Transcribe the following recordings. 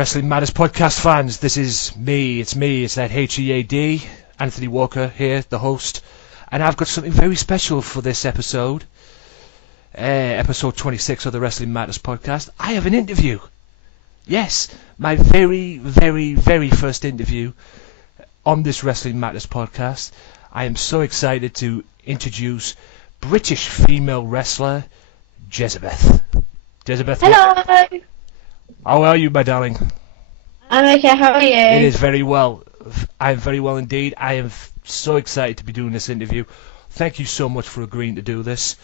Wrestling Matters podcast fans, this is me, it's that H-E-A-D, Anthony Walker here, the host, and I've got something very special for this episode, episode 26 of the Wrestling Matters podcast. I have an interview. Yes, my very, very, very first interview on this Wrestling Matters podcast. I am so excited to introduce British female wrestler, Jezabeth. Jezabeth. Hello! How are you, my darling? I'm okay, how are you? It is very well. I'm very well indeed. I am so excited to be doing this interview. Thank you so much for agreeing to do this.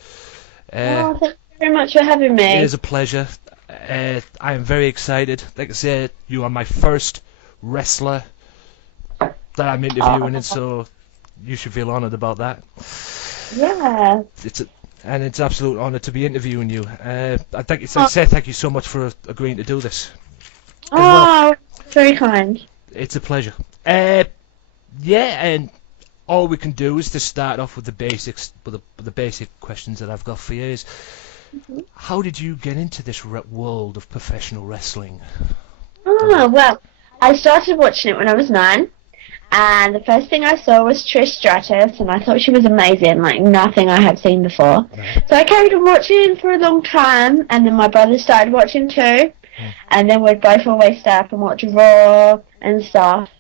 Thank you very much for having me. It is a pleasure. I am very excited. Like I said, you are my first wrestler that I'm interviewing, and so you should feel honoured about that. Yeah. It's an absolute honour to be interviewing you. I say thank you so much for agreeing to do this. Oh, very kind. It's a pleasure. And all we can do is to start off with the basics, with the basic questions that I've got for you is, how did you get into this world of professional wrestling? Oh, well, I started watching it when I was 9, and the first thing I saw was Trish Stratus, and I thought she was amazing, like nothing I had seen before. Right. So I carried on watching for a long time, and then my brother started watching too, and then we'd both always stay up and watch Raw and stuff.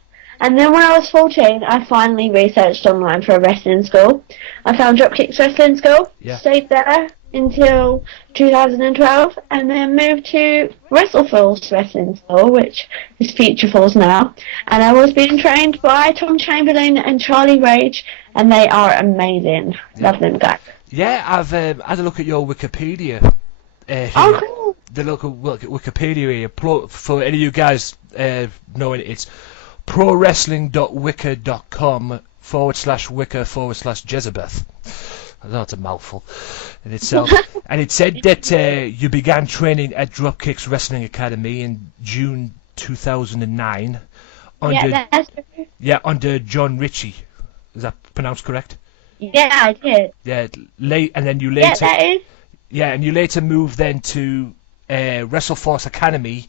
And then when I was 14, I finally researched online for a wrestling school. I found Dropkicks Wrestling School, stayed there until 2012, and then moved to WrestleFalls Wrestling School, which is Future Falls now. And I was being trained by Tom Chamberlain and Charlie Rage, and they are amazing. Love them guys. Yeah, I've had a look at your Wikipedia. Cool. The local Wikipedia here. For any of you guys knowing it, it's prowrestling.wicca.com/Wicca/Jezabeth. I know it's a mouthful in itself. And it said that you began training at Dropkicks Wrestling Academy in June 2009 under John Ritchie. Is that pronounced correct? Yeah, I did. Yeah, and then you later. Yeah, that is. Yeah, and you later moved then to WrestleForce Academy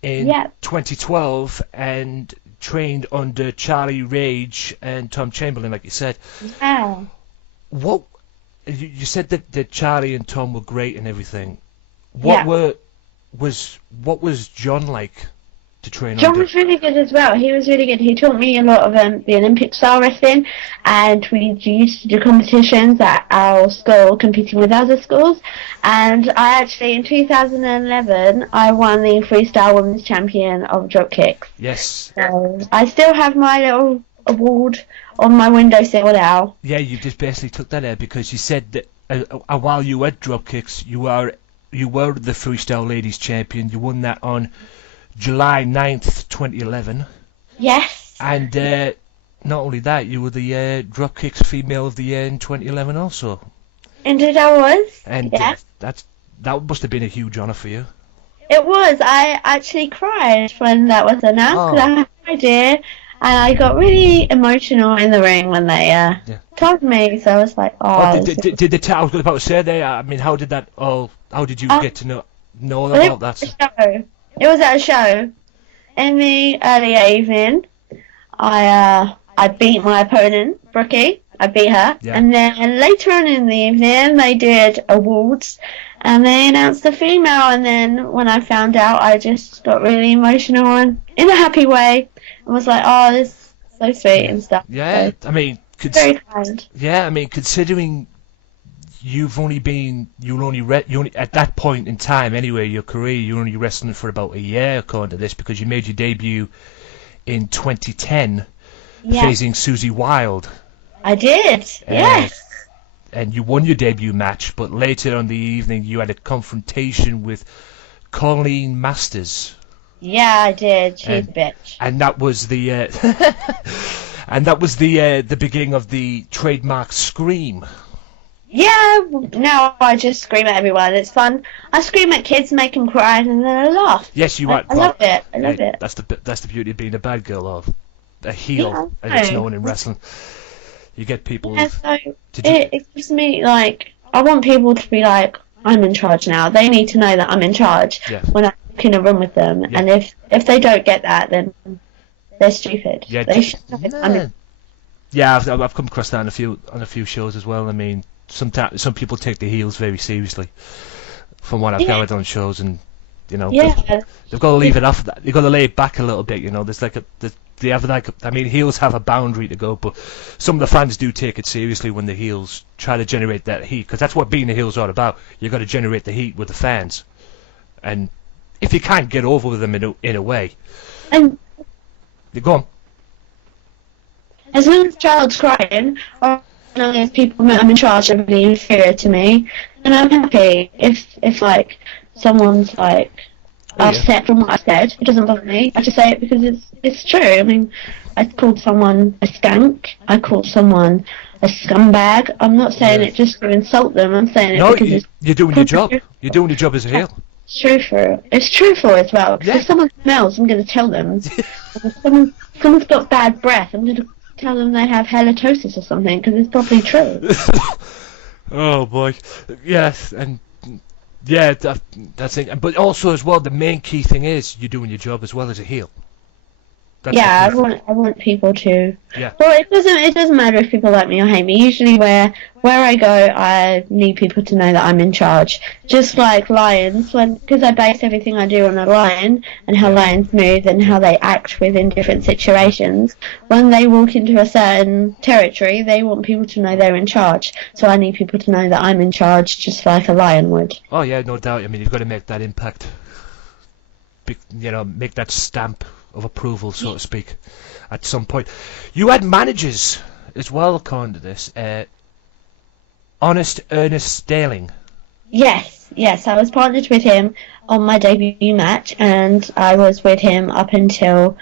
in 2012 and trained under Charlie Rage and Tom Chamberlain, like you said. Yeah. What you said that Charlie and Tom were great and everything. What was John like to train John under? was really good as well. He was really good. He taught me a lot of the Olympic style wrestling, and we used to do competitions at our school, competing with other schools. And I actually, in 2011, I won the freestyle women's champion of Dropkicks. Yes. So I still have my little award on my windowsill now. Yeah, you just basically took that out because you said that while you were at Dropkicks, you were the freestyle ladies champion. You won that on July 9th, 2011. Yes. And not only that, you were the Dropkicks Female of the Year in 2011 also. Indeed I was. And that must have been a huge honour for you. It was. I actually cried when that was announced, because I had no idea, and I got really emotional in the ring when they told me, so I was like, did they tell? I was about to say there, I mean, how did that all, how did you get to know about that? It was at a show. In the earlier evening, I beat my opponent, Brookie. I beat her. Yeah. And then later on in the evening, they did awards, and they announced the female. And then when I found out, I just got really emotional and in a happy way. I was like, oh, this is so sweet and stuff. Yeah, so, I mean, very kind. Yeah, I mean, considering you only at that point in time anyway, your career, you're only wrestling for about a year according to this, because you made your debut in 2010 facing Susie Wilde. I did, yes. And you won your debut match, but later on the evening you had a confrontation with Colleen Masters. Yeah, I did. She's a bitch. And that was the the beginning of the trademark scream. Yeah, now I just scream at everyone. It's fun. I scream at kids, make them cry, and then I laugh. Yes, you are. I love it. I love it. That's the beauty of being a bad girl, or a heel, as it's known in wrestling. You get people. Yeah, so it gives me, like, I want people to be like, I'm in charge now. They need to know that I'm in charge when I in a room with them, and if they don't get that, then they're stupid. Yeah, they should know. Yeah, I've come across that on a few shows as well. I mean, sometimes some people take the heels very seriously, from what I've gathered on shows, and they've got to leave it off. They've got to lay it back a little bit. There's they have I mean, heels have a boundary to go, but some of the fans do take it seriously when the heels try to generate that heat, because that's what being a heel's all about. You've got to generate the heat with the fans, and if you can't get over with them in a way, and you go on. As long as the child's crying, or as long as people I'm in charge are really inferior to me, then I'm happy. If like someone's like upset from what I said, it doesn't bother me. I just say it because it's true. I mean, I called someone a skank. I called someone a scumbag. I'm not saying it just to insult them. I'm saying it because you're doing your job. You're doing your job as a heel. It's truthful as well. Because if someone smells, I'm going to tell them. If someone's got bad breath, I'm going to tell them they have halitosis or something, because it's probably true. Oh boy, yes, and yeah, that's it. But also as well, the main key thing is you're doing your job as well as a heel. That's I want people to. Yeah. Well, it doesn't matter if people like me or hate me. Usually, where I go, I need people to know that I'm in charge. Just like lions, because I base everything I do on a lion and how lions move and how they act within different situations. When they walk into a certain territory, they want people to know they're in charge. So I need people to know that I'm in charge, just like a lion would. Oh yeah, no doubt. I mean, you've got to make that impact. Make that stamp of approval, so to speak, at some point. You had managers as well, according to this. Honest Ernest Staling. Yes, I was partnered with him on my debut match, and I was with him up until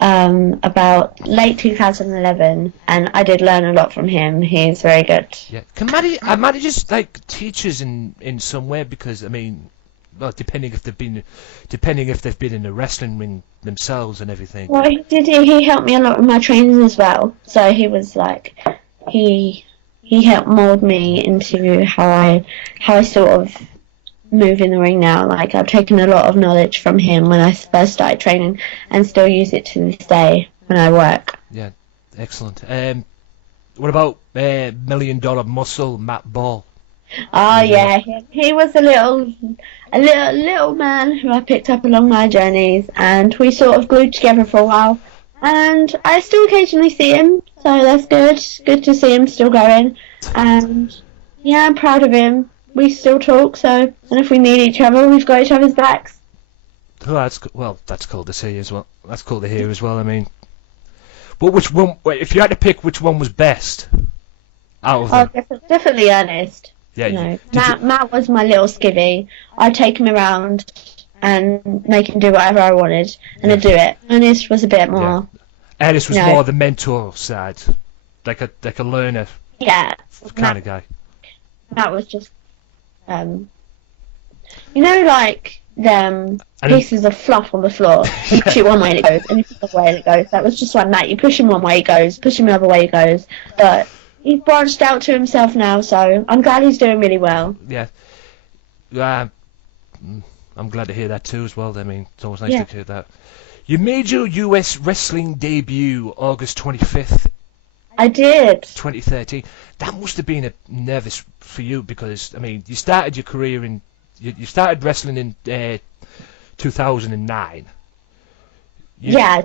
about late 2011, and I did learn a lot from him. He's very good. Yeah, can managers like teachers in some way? Because I mean, well, depending if they've been in the wrestling ring themselves and everything. Well, he helped me a lot with my training as well. So he was like, he helped mold me into how I sort of move in the ring now. Like, I've taken a lot of knowledge from him when I first started training, and still use it to this day when I work. Yeah, excellent. What about $1 Million Muscle Matt Ball? Oh yeah, he was a little man who I picked up along my journeys, and we sort of glued together for a while. And I still occasionally see him, so that's good. Good to see him still going. And yeah, I'm proud of him. We still talk, so, and if we need each other, we've got each other's backs. Oh, that's cool to see as well. That's cool to hear as well. I mean, but which one? If you had to pick, which one was best out of them? Oh, definitely Ernest. Yeah, Matt was my little skivvy. I'd take him around and make him do whatever I wanted, and I'd do it. Ernest was a bit more. Yeah. Ernest was more the mentor side, like a learner. Yeah, kind of guy. Matt was just, like them pieces of fluff on the floor. You push it one way and it goes, and you push the other way and it goes. That was just like Matt. You push him one way, he goes. Push him the other way, he goes. But he's branched out to himself now, so I'm glad he's doing really well. Yeah. I'm glad to hear that too as well. I mean, it's always nice to hear that. You made your US wrestling debut August 25th. I did. 2013. That must have been nervous for you, because I mean, you started your career you started wrestling in 2009.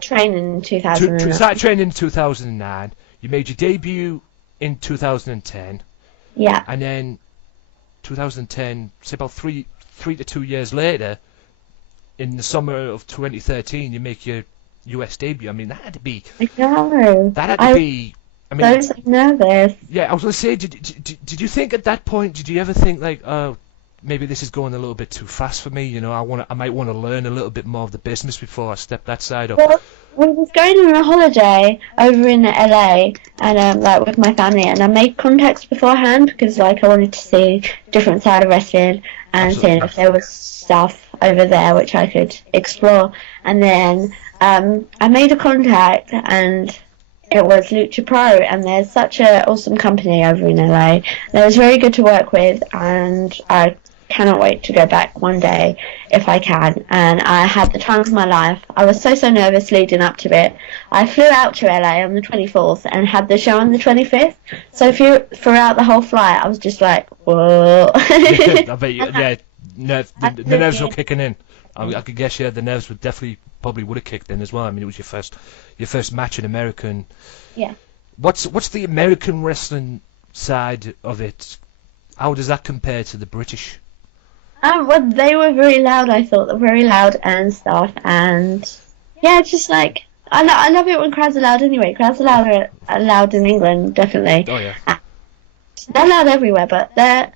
Training in 2009. Started training in 2009. You made your debut in 2010. Yeah. And then 2010, say about three to 2 years later, in the summer of 2013, you make your US debut. I mean, that had to be. I know. That had to be. I mean, I was nervous. Yeah, I was gonna say, did you think at that point? Did you ever think like, oh, maybe this is going a little bit too fast for me? I might want to learn a little bit more of the business before I step that side up. Well, we was going on a holiday over in LA, and with my family, and I made contacts beforehand because I wanted to see different side of wrestling and seeing if there was stuff over there which I could explore. And then I made a contact, and it was Lucha Pro, and there's such an awesome company over in LA. It was very good to work with, and I cannot wait to go back one day if I can. And I had the time of my life. I was so nervous leading up to it. I flew out to LA on the 24th and had the show on the 25th. So throughout the whole flight, I was just like, whoa. I bet you, the nerves were kicking in. I could guess, the nerves would probably would have kicked in as well. I mean, it was your first match in America. And yeah. What's the American wrestling side of it? How does that compare to the British? Well, they were very loud. I thought they were very loud and stuff, and yeah, just like I love it when crowds are loud. Anyway, crowds are loud in England, definitely. Oh yeah. They're loud everywhere, but there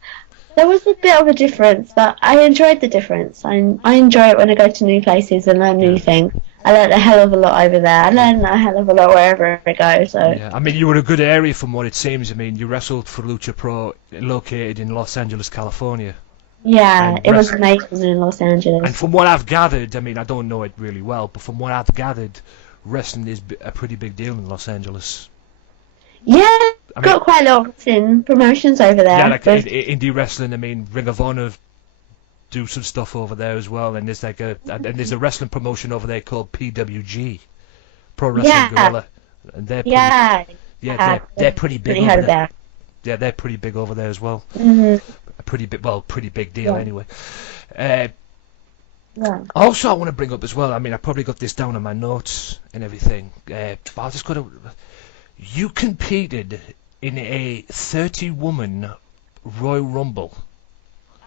was a bit of a difference. But I enjoyed the difference. I enjoy it when I go to new places and learn new things. I learned a hell of a lot over there. I learned a hell of a lot wherever I go. So yeah, I mean, you were a good area from what it seems. I mean, you wrestled for Lucha Pro, located in Los Angeles, California. Yeah, it was amazing in Los Angeles. And from what I've gathered, I mean, I don't know it really well, but from what I've gathered, wrestling is a pretty big deal in Los Angeles. Yeah, got quite a lot of wrestling promotions over there. Yeah, like indie wrestling. I mean, Ring of Honor do some stuff over there as well, and there's there's a wrestling promotion over there called PWG, Pro Wrestling Guerrilla, and they're they're pretty big over there. Yeah, they're pretty big over there as well. Mm-hmm. Pretty big deal anyway. Also, I want to bring up as well. I mean, I probably got this down on my notes and everything. But I just got to. You competed in a 30-woman Royal Rumble.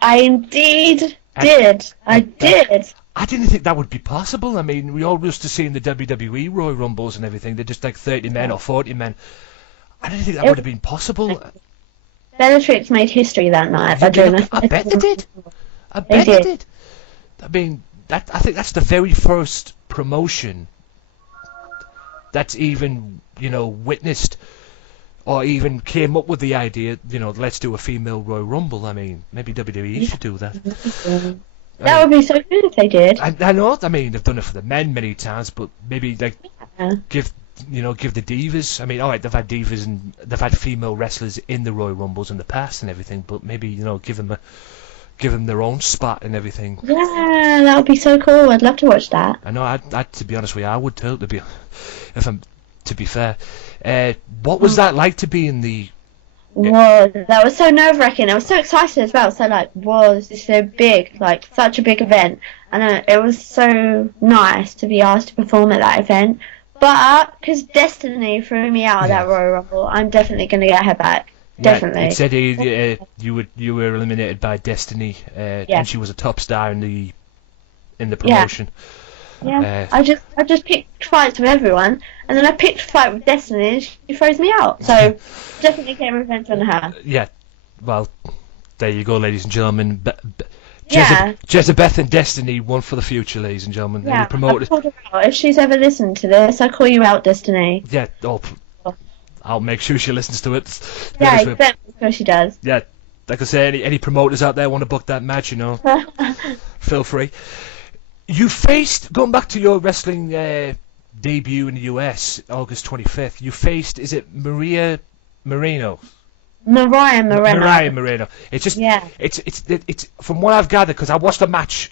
I indeed did. I did. I didn't think that would be possible. I mean, we all used to see in the WWE Royal Rumbles and everything. They're just like 30 men or 40 men. I didn't think that would have been possible. Bellatrix made history that night by doing I bet they did. I bet they did. I mean, I think that's the very first promotion that's even, witnessed or even came up with the idea, let's do a female Royal Rumble. I mean, maybe WWE should do that. That would be so good if they did. I know. I mean, they've done it for the men many times, but maybe give the divas. I mean, all right, they've had divas and they've had female wrestlers in the Royal Rumbles in the past and everything, but maybe give them their own spot and everything. Yeah, that would be so cool. I'd love to watch that. I know. I to be honest with you, I would too. To be fair, what was that like to be in the? Whoa, that was so nerve-wracking. I was so excited as well. So like, whoa, this is so big, like such a big event, and it was so nice to be asked to perform at that event. But because Destiny threw me out of that Royal Rumble, I'm definitely going to get her back. Definitely. It said you were eliminated by Destiny, and she was a top star in the promotion. Yeah, I just picked fights with everyone, and then I picked a fight with Destiny, and she throws me out. So definitely get revenge on her. Yeah, well, there you go, ladies and gentlemen. Jezabeth and Destiny, one for the future, ladies and gentlemen. Yeah, I called her out. If she's ever listened to this, I call you out, Destiny. Yeah, I'll make sure she listens to it. Yeah, exactly. Sure she does. Yeah, like I say, any promoters out there want to book that match, feel free. You faced, going back to your wrestling debut in the US, August 25th, you faced, is it Mariah Moreno? It's just, it's from what I've gathered, because I watched the match.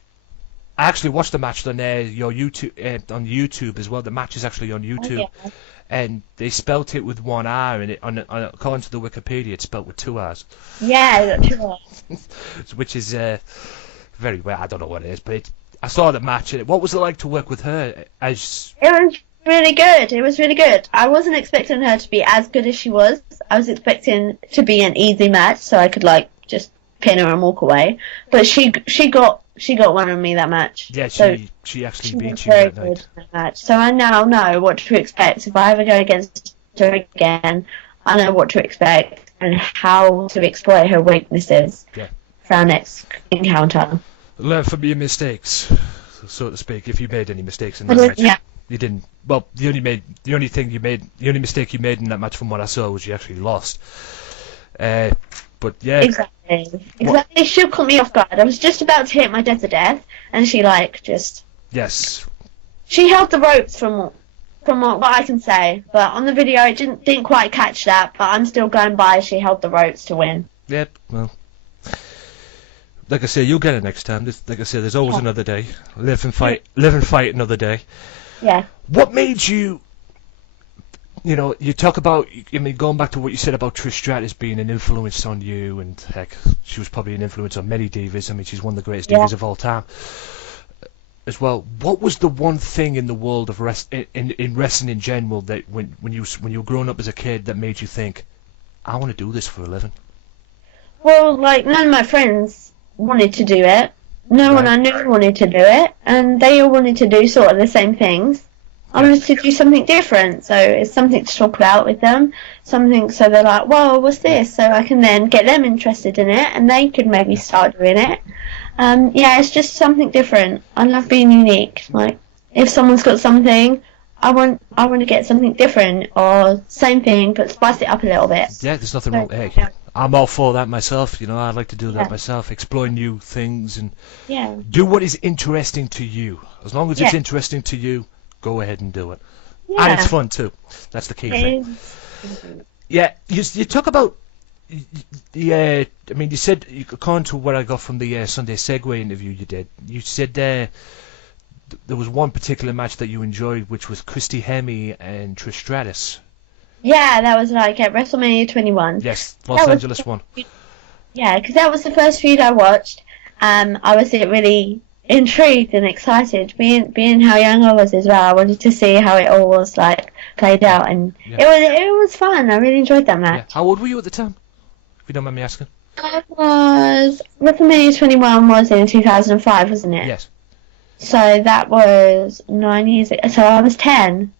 I actually watched the match on your YouTube, on YouTube as well. The match is actually on YouTube, and they spelt it with one R, and according to the Wikipedia, it's spelt with two R's. Yeah, 2 R's. Which is very well. I don't know what it is, but I saw the match. What was it like to work with her? It was really good. It was really good. I wasn't expecting her to be as good as she was. I was expecting to be an easy match, so I could just pin her and walk away. But she got one on me that match. Yeah, she actually beat you that night. That match. So I now know what to expect. If I ever go against her again, I know what to expect and how to exploit her weaknesses for our next encounter. Learn from your mistakes, so to speak. If you made any mistakes in that match, you didn't. Well, the only mistake you made in that match, from what I saw, was you actually lost. But yeah, exactly. She caught me off guard. I was just about to hit my death, and she yes. She held the ropes from what I can say, but on the video it didn't quite catch that. But I'm still going by. She held the ropes to win. Yep. Well. like I say, you'll get it next time. Like I say, there's always another day. Live and fight another day. Yeah. What made you, you talk about, going back to what you said about Trish Stratus being an influence on you, and heck, she was probably an influence on many divas. I mean, she's one of the greatest divas of all time as well. What was the one thing in the world of in wrestling in general that when you were growing up as a kid that made you think, I want to do this for a living? Well, like, none of my friends wanted to do it. No one I knew wanted to do it, and they all wanted to do sort of the same things. I wanted to do something different, so it's something to talk about with them, something so they're like, whoa, what's this? So I can then get them interested in it, and they could maybe start doing it. It's just something different. I love being unique. Like, if someone's got something, I want to get something different, or same thing, but spice it up a little bit. Yeah, there's nothing wrong. Hey, I'm all for that myself. I'd like to do that myself. Explore new things and do what is interesting to you. As long as it's interesting to you, go ahead and do it. And it's fun too. That's the key thing. Yeah, you talk about you said, according to what I got from the Sunday Segway interview you did, you said there was one particular match that you enjoyed, which was Christy Hemme and Trish Stratus. Yeah, that was like at WrestleMania 21. Yes, Los Angeles one. Yeah, because that was the first feud I watched. I was really intrigued and excited, being how young I was as well. I wanted to see how it all was like played out, and it was fun. I really enjoyed that match. Yeah. How old were you at the time, if you don't mind me asking? WrestleMania 21 was in 2005, wasn't it? Yes. So that was 9 years ago. So I was 10.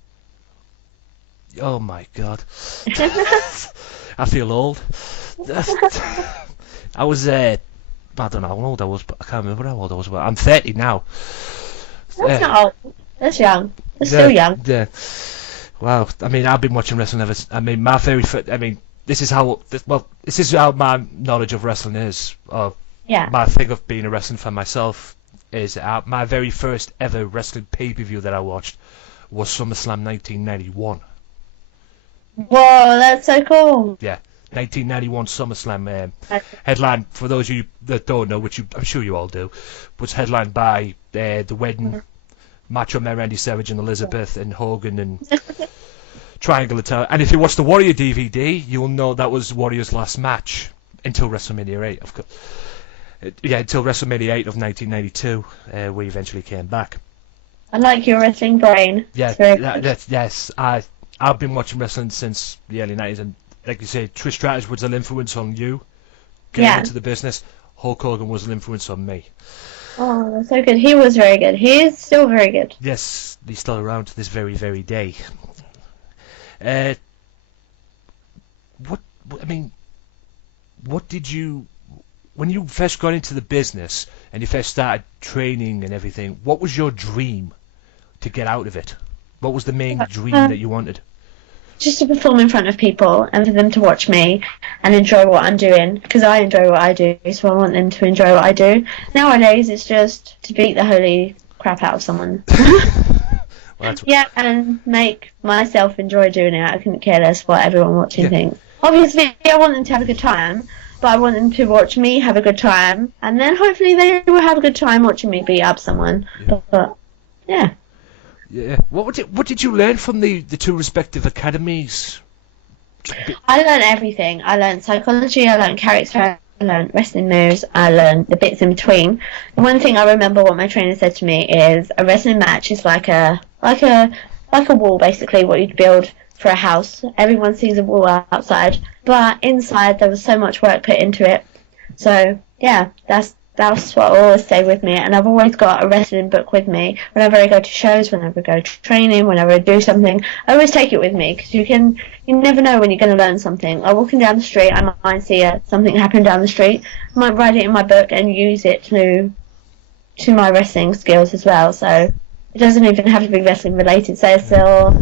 Oh my God. I feel old. I was, I don't know how old I was, but I can't remember how old I was. But I'm 30 now. That's not old. That's young. That's still young. Yeah. Wow. I mean, I've been watching wrestling ever. My very first. This is how my knowledge of wrestling is. My thing of being a wrestling fan myself is my very first ever wrestling pay-per-view that I watched was SummerSlam 1991. Whoa, that's so cool. Yeah, 1991 SummerSlam headline, for those of you that don't know, which I'm sure you all do, was headlined by the wedding, Macho Man Randy Savage and Elizabeth and Hogan and Triangle Attack. And if you watch the Warrior DVD, you'll know that was Warrior's last match until WrestleMania 8, of course. Until WrestleMania 8 of 1992, where he eventually came back. I like your wrestling brain. Yeah, yes. I've been watching wrestling since the early 90s, and like you say, Trish Stratus was an influence on you getting into the business. Hulk Hogan was an influence on me. Oh, that's so good. He was very good. He is still very good. Yes, he's still around to this very, very day. What did you... When you first got into the business and you first started training and everything, what was your dream to get out of it? What was the main dream that you wanted? Just to perform in front of people and for them to watch me and enjoy what I'm doing, because I enjoy what I do, so I want them to enjoy what I do. Nowadays, it's just to beat the holy crap out of someone. And make myself enjoy doing it. I couldn't care less what everyone watching thinks. Obviously, I want them to have a good time, but I want them to watch me have a good time, and then hopefully they will have a good time watching me beat up someone. Yeah. Yeah. What did you learn from the two respective academies? I learned everything. I learned psychology, I learned character, I learned wrestling moves, I learned the bits in between. The one thing I remember what my trainer said to me is a wrestling match is like a wall, basically, what you'd build for a house. Everyone sees a wall outside, but inside there was so much work put into it. So yeah, that's what will always stay with me, and I've always got a wrestling book with me whenever I go to shows, whenever I go to training, whenever I do something. I always take it with me, because you never know when you're going to learn something. Like walking down the street, I might see something happen down the street, I might write it in my book and use it to my wrestling skills as well. So it doesn't even have to be wrestling related. Say I saw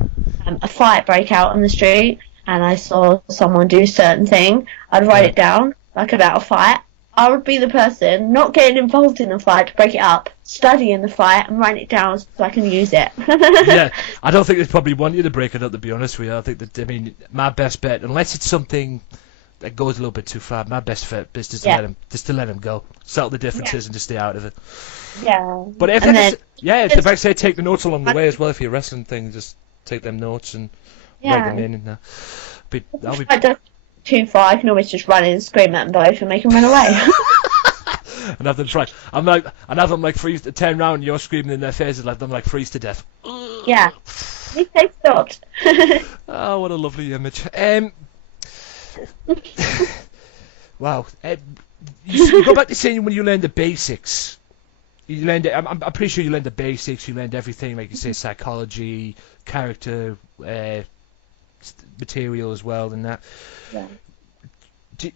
a fight break out on the street and I saw someone do a certain thing, I'd write it down, like about a fight. I would be the person not getting involved in the fight to break it up, studying the fight and write it down so I can use it. Yeah, I don't think they probably want you to break it up, to be honest with you. I think that, my best bet, unless it's something that goes a little bit too far. My best bet is just to let him go, settle the differences, and just stay out of it. Yeah. But if if I say take the notes along the way as well, if you're wrestling things, just take them notes and write them in, and if I don't too far, I can always just run in and scream at them both and make them run away. And have them try. And have them like freeze, turn around, and you're screaming in their faces, like them like freeze to death. Yeah. At least they stopped. Oh, what a lovely image. Wow. You go back to saying when you learn the basics. You learned. I'm pretty sure you learned the basics. You learned everything, like you say, psychology, character, material as well, and that. Yeah.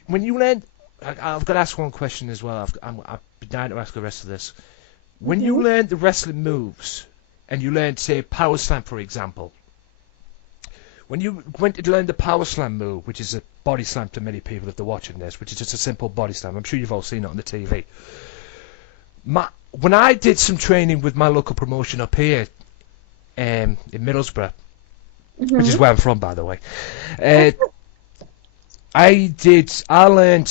When you learned, I've got to ask one question as well. I've been dying to ask the rest of this. When you learned the wrestling moves, and you learned, say, power slam, for example. When you went to learn the power slam move, which is a body slam to many people if they're watching this, which is just a simple body slam. I'm sure you've all seen it on the TV. When I did some training with my local promotion up here in Middlesbrough, which is where I'm from, by the way, I learned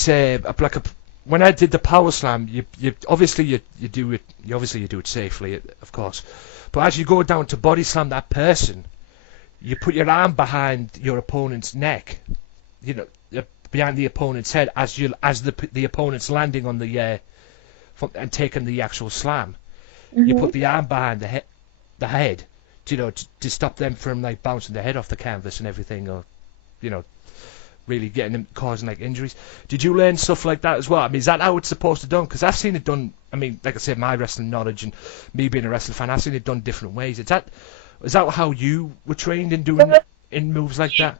when I did the power slam, you obviously do it safely, of course, but as you go down to body slam that person, you put your arm behind your opponent's neck, behind the opponent's head as the opponent's landing on the and taking the actual slam. You put the arm behind the head, to stop them from like bouncing their head off the canvas and everything, or really getting them causing like injuries. Did you learn stuff like that as well? I mean, is that how it's supposed to be done? Because I've seen it done. I mean, like I said, my wrestling knowledge and me being a wrestling fan, I've seen it done different ways. Is that how you were trained in doing in moves like that?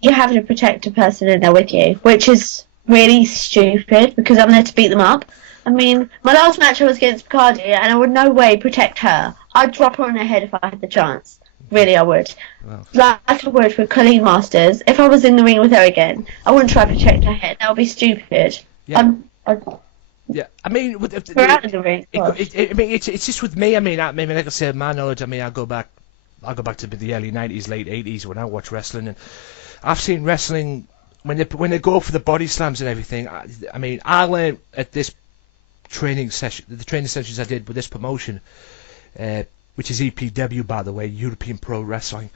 You have to protect a person in there with you, which is really stupid because I'm there to beat them up. I mean, my last match I was against Picardy, and I would no way protect her. I'd drop her on her head if I had the chance. Really, I would. Wow. Like I would with Colleen Masters. If I was in the ring with her again, I wouldn't try to protect her head. That would be stupid. Yeah. I mean, out of the ring. It's just with me. I mean, like I said, my knowledge. I mean, I'll go back to the early '90s, late '80s when I watched wrestling, and I've seen wrestling when they go for the body slams and everything. I mean, I learned at this training sessions I did with this promotion, which is EPW, by the way, European Pro Wrestling.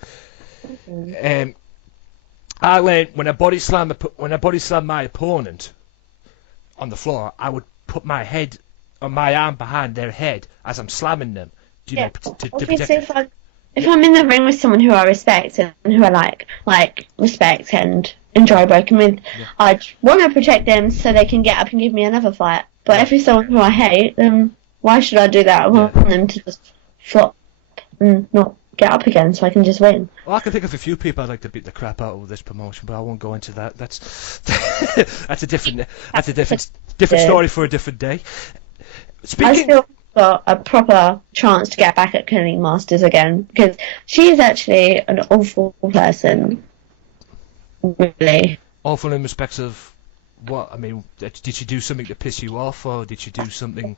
I learned when I body slam my opponent on the floor, I would put my head on my arm behind their head as I'm slamming them. To protect. If I'm in the ring with someone who I respect and who I like respect and enjoy working with, I'd want to protect them so they can get up and give me another fight. But if it's someone who I hate, then why should I do that? I want them to just flop and not get up again so I can just win. Well, I can think of a few people I'd like to beat the crap out of this promotion, but I won't go into that. That's a different story for a different day. I still got a proper chance to get back at Colleen Masters again because she is actually an awful person. Really. Awful in respects of what? I mean, did she do something to piss you off, or did she do something?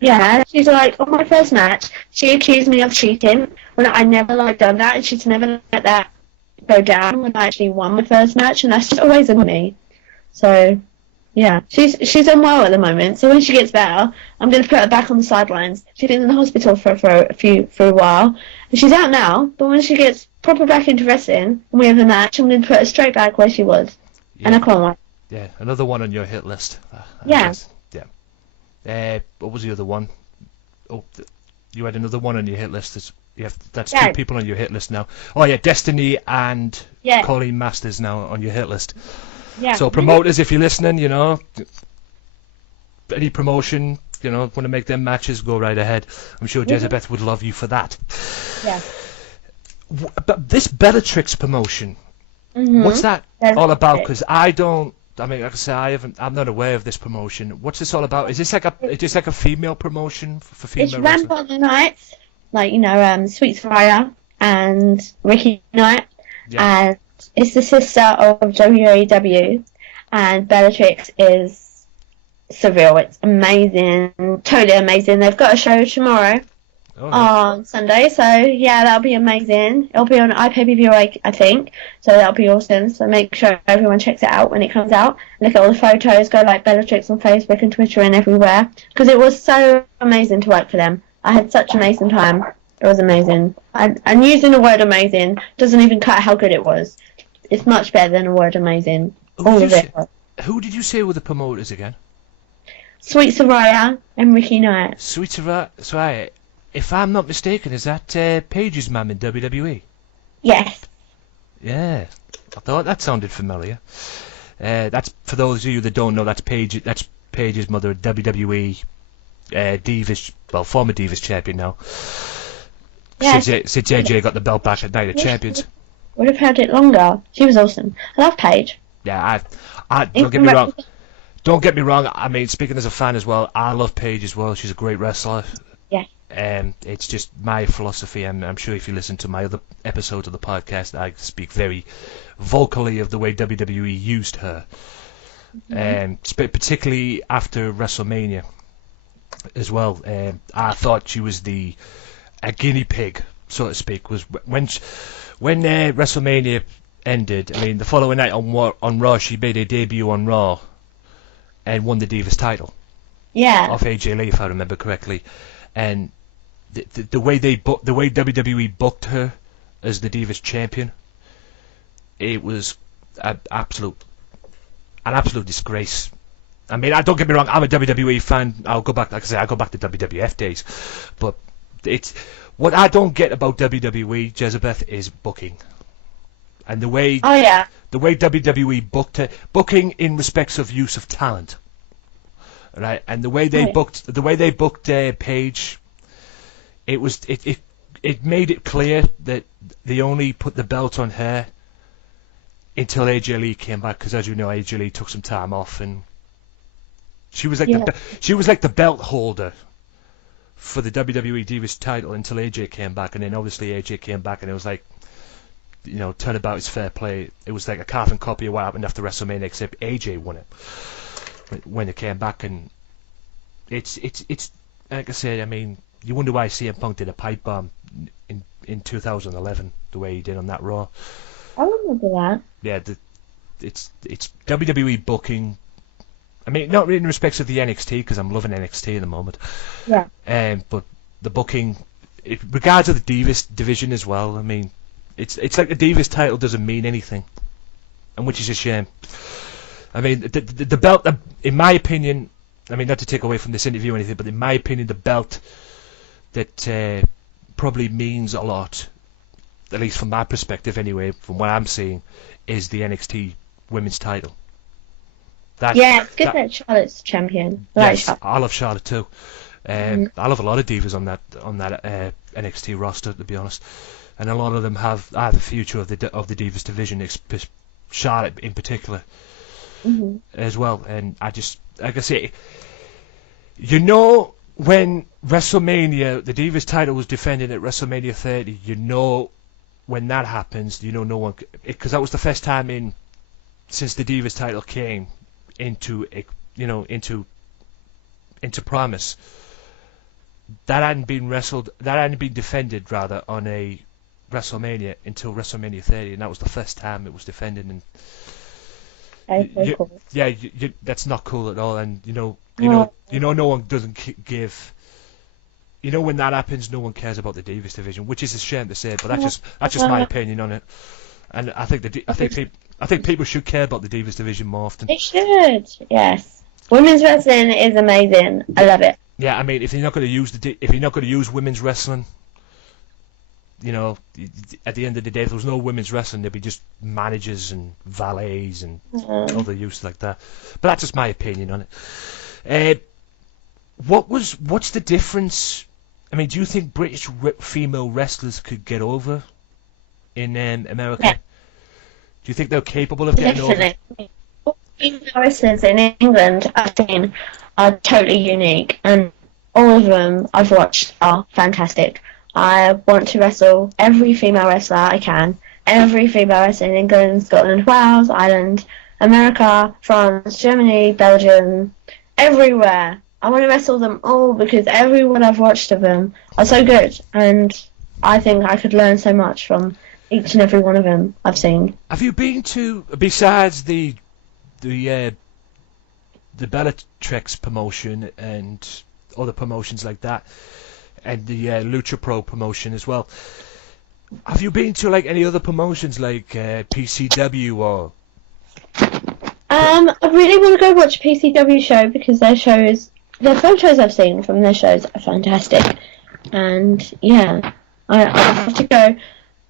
Yeah, she's like, on my first match, she accused me of cheating when I never done that, and she's never let that go down when I actually won my first match, and that's always on me. So, yeah, she's unwell at the moment, so when she gets better, I'm going to put her back on the sidelines. She's been in the hospital for a while, and she's out now, but when she gets proper back into wrestling, and we have a match, I'm going to put her straight back where she was. Yeah. And I can't wait. Yeah, another one on your hit list. Yeah. What was the other one? Oh, you had another one on your hit list. That's two people on your hit list now. Oh yeah, Destiny and Colleen Masters now on your hit list. Yeah. So promoters, if you're listening, any promotion, want to make them matches, go right ahead. I'm sure Jezabeth would love you for that. Yeah. But this Bellatrix promotion, what's that all about? Because I mean, like I say, I'm not aware of this promotion. What's this all about? Is this like a female promotion for female? It's ran by the Knights, Sweet Fire and Ricky Knight, and it's the sister of WAW, and Bellatrix is surreal. It's amazing, totally amazing. They've got a show tomorrow on Sunday. So yeah, that'll be amazing. It'll be on iPay-per-view, I think. So that'll be awesome. So make sure everyone checks it out when it comes out. Look at all the photos. Go like Bellatrix on Facebook and Twitter and everywhere, because it was so amazing to work for them. I had such an amazing time. It was amazing. And using the word amazing doesn't even cut how good it was. It's much better than the word amazing. All of it. Who did you say were the promoters again? Sweet Soraya and Ricky Knight. Sweet Soraya, if I'm not mistaken, is that Paige's mum in WWE? Yes. Yeah, I thought that sounded familiar. That's for those of you that don't know. That's Paige's mother, WWE Divas, well, former Divas champion now. Yes. Since AJ got the belt back at Night of Champions. Would have had it longer. She was awesome. I love Paige. Yeah, I don't get me wrong. Don't get me wrong. I mean, speaking as a fan as well, I love Paige as well. She's a great wrestler. Yeah. It's just my philosophy, and I'm sure if you listen to my other episodes of the podcast, I speak very vocally of the way WWE used her, particularly after WrestleMania as well. I thought she was a guinea pig, so to speak. Was when WrestleMania ended. I mean, the following night on Raw, she made her debut on Raw and won the Divas title. Yeah. Off AJ Lee, if I remember correctly, and the way WWE booked her as the Divas champion, it was an absolute disgrace. I mean, don't get me wrong, I'm a WWE fan. I'll go back, like I say, I go back to WWF days, but it's what I don't get about WWE, Jezabeth, is booking, and the way WWE booked her, booking in respects of use of talent, right, and the way they booked Paige. It made it clear that they only put the belt on her until AJ Lee came back, because as you know, AJ Lee took some time off, and she was like the belt holder for the WWE Divas title until AJ came back, and then obviously AJ came back, and it was like, you know, turnabout is fair play. It was like a carbon copy of what happened after WrestleMania, except AJ won it when it came back, and it's like I said, I mean, you wonder why CM Punk did a pipe bomb in 2011 the way he did on that Raw. I remember that. Yeah, it's WWE booking. I mean, not really in respects of the NXT, because I'm loving NXT at the moment. Yeah. But the booking, regards of the Divas division as well. I mean, it's like the Divas title doesn't mean anything, and which is a shame. I mean, the belt, in my opinion, I mean, not to take away from this interview or anything, but in my opinion, the belt that probably means a lot, at least from my perspective anyway, from what I'm seeing, is the NXT Women's title. It's good that Charlotte's champion. Yes, I love Charlotte too. I love a lot of divas on that NXT roster, to be honest, and a lot of them have the future of the Divas division. Charlotte in particular, as well. And I just, like I say, you know, when WrestleMania, the Divas title was defended at WrestleMania 30, you know, when that happens, you know, no one, because that was the first time since the Divas title came into Promise, that hadn't been defended rather on a WrestleMania until WrestleMania 30, and that was the first time it was defended. And cool. That's not cool at all. And no one doesn't give. You know, when that happens, no one cares about the Divas division, which is a shame to say, but that's just my opinion on it. And I think people should care about the Divas division more often. They should, yes. Women's wrestling is amazing. I love it. Yeah, I mean, if you're not going to use women's wrestling, you know, at the end of the day, if there was no women's wrestling, there'd be just managers and valets and other use like that. But that's just my opinion on it. What's the difference? I mean, do you think British female wrestlers could get over in America? Yeah. Do you think they're capable of getting over? Female wrestlers in England, I've seen, are totally unique, and all of them I've watched are fantastic. I want to wrestle every female wrestler I can. Every female wrestler in England, Scotland, Wales, Ireland, America, France, Germany, Belgium, everywhere. I want to wrestle them all because everyone I've watched of them are so good, and I think I could learn so much from each and every one of them I've seen. Have you been to, besides the Bellatrix promotion and other promotions like that, and the Lucha Pro promotion as well, have you been to like any other promotions like PCW or? I really want to go watch a PCW show because their photos I've seen from their shows are fantastic, and yeah, I have to go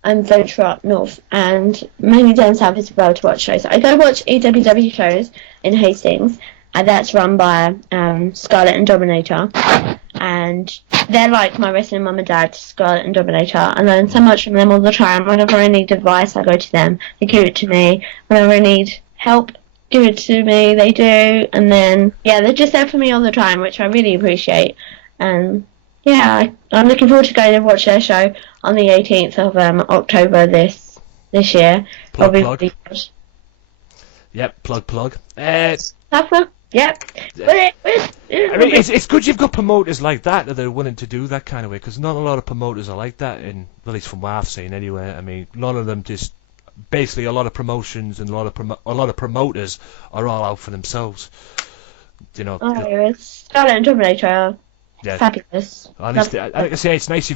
and venture up north and mainly down south as well to watch shows. I go watch EWW shows in Hastings, and that's run by Scarlett and Dominator, and they're like my wrestling mum and dad, Scarlett and Dominator. I learn so much from them all the time. Whenever I need advice, I go to them. They give it to me. Whenever I need help, give it to me. They do, and then they're just there for me all the time, which I really appreciate. And I'm looking forward to going and watch their show on the 18th of October this year. Plug. Yep, plug. Yep. I mean, it's good you've got promoters like that are willing to do that kind of way, because not a lot of promoters are like that, at least from what I've seen anyway. I mean, none of them just... Basically, a lot of promotions and a lot of promoters are all out for themselves. You know. Scarlett and Dominator. Yeah. Fabulous. Honestly, like I say, it's nice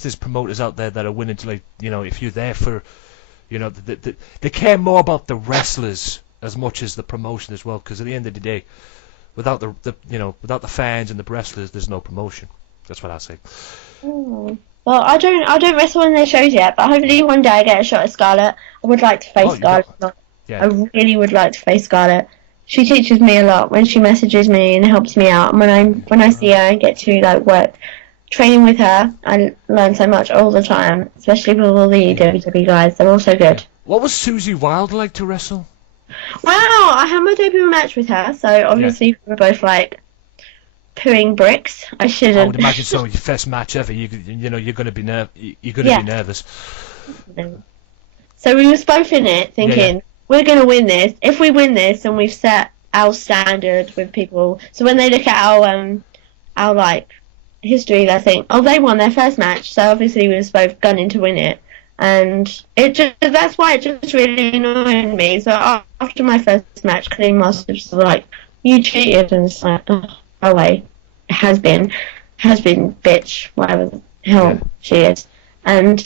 there's promoters out there that are willing to, like, you know, if you're there for, you know, they care more about the wrestlers as much as the promotion as well, because at the end of the day, without without the fans and the wrestlers, there's no promotion. That's what I say. Well, I don't wrestle on their shows yet, but hopefully one day I get a shot at Scarlett. I would like to face Scarlett. Yeah. I really would like to face Scarlett. She teaches me a lot when she messages me and helps me out. And when I see her and get to like work training with her, I learn so much all the time, especially with all the WWE guys. They're all so good. What was Susie Wilde like to wrestle? Wow, I had my debut match with her, so obviously we were both like pooing bricks. I shouldn't. I would imagine so. Your first match ever, you're gonna be nervous. So we was both in it, thinking we're gonna win this. If we win this, then we've set our standard with people. So when they look at our like history, they think, oh, they won their first match. So obviously we was both gunning to win it, and that's why it just really annoyed me. So after my first match, Clean Masters was like, you cheated, and it's like, oh wait, it has been bitch, whatever the hell she is. And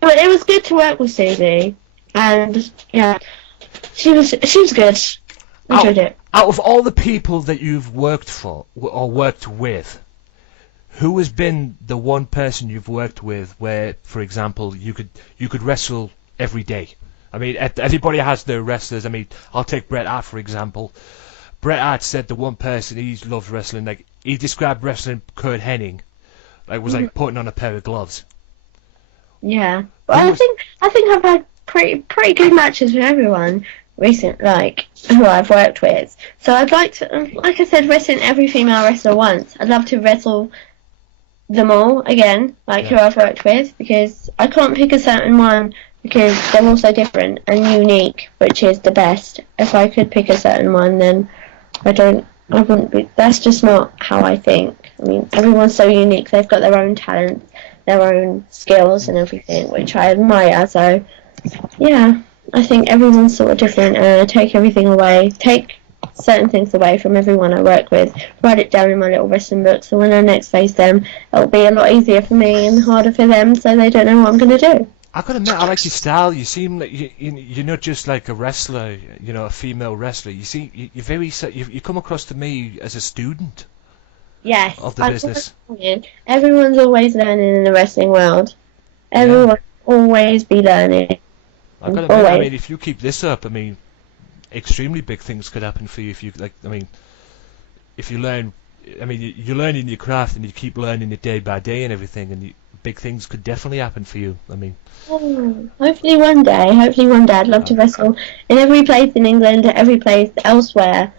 but it was good to work with Susie, and she was good. Enjoyed it. Out of all the people that you've worked for or worked with, who has been the one person you've worked with where, for example, you could wrestle every day? I mean, everybody has their wrestlers. I mean, I'll take Bret Hart for example. Bret Hart said the one person he loved wrestling, like he described wrestling Kurt Hennig, like was like putting on a pair of gloves. Yeah, well, I think I've had pretty good matches with everyone recent, like who I've worked with. So I'd like to, like I said, wrestling every female wrestler once. I'd love to wrestle them all again, like who I've worked with, because I can't pick a certain one because they're all so different and unique, which is the best. If I could pick a certain one, then I wouldn't be. That's just not how I think. I mean, everyone's so unique. They've got their own talents, their own skills and everything, which I admire. So, yeah, I think everyone's sort of different, and I take certain things away from everyone I work with, write it down in my little wrestling book, so when I next face them, it'll be a lot easier for me and harder for them, so they don't know what I'm going to do. I've got to admit, I like your style. You seem like you're not just like a wrestler, you know, a female wrestler. You see, you come across to me as a student. Yes. Of the business. Everyone's always learning in the wrestling world. Everyone always be learning. I've got to admit, I mean, if you keep this up, I mean, extremely big things could happen for you if you if you learn. I mean, you're learning your craft and you keep learning it day by day and everything, and big things could definitely happen for you. I mean, hopefully one day I'd love to wrestle in every place in England, every place elsewhere,